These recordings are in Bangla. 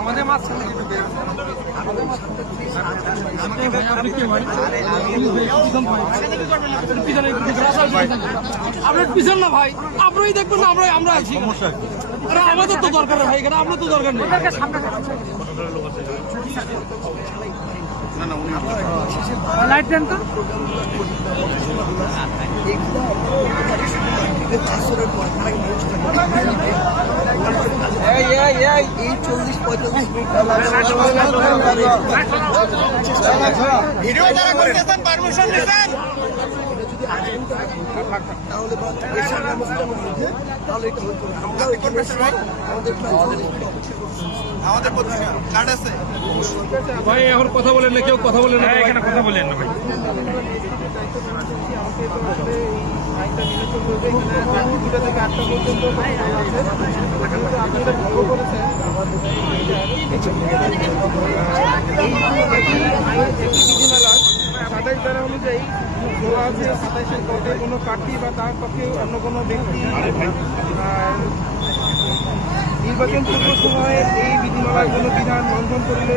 আমাদের মাছ আপনার পিছন না ভাই, আপনারই দেখবেন না, আমরা আছি। আমাদের তো দরকার ভাই, এখানে আপনার তো দরকার নেই। লাইট দেন তো। এই 40-45 ভিডিও যারা করতেছেন পারমিশন দিবেন তাহলে তাহলে এটা হতো আমাদের পত্রিকা কার্ড আছে ভাই। এখন কথা বলেন না, কেউ কথা বলেন না, এখানে কথা বলেন না ভাই। সাতাইশ ধারা অনুযায়ী বলা আছে 27-এর পদে কোনো প্রার্থী বা তার পক্ষে অন্য কোনো ব্যক্তি নির্বাচন পূর্ব সময়ে এই বিধিমালার কোনো বিধান লঙ্ঘন করলে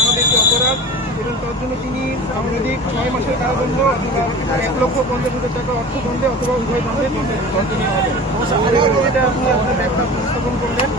আমাদের একটি অপরাধ এবং তার জন্য তিনি সাংবাদিক 6 মাসের কারাদণ্ড অথবা 1,50,000 টাকা অর্থদণ্ডে অথবা উভয় দণ্ডে দণ্ডনীয় হবে। এটা আপনি আপনার ব্যাখ্যা উপস্থাপন করলেন।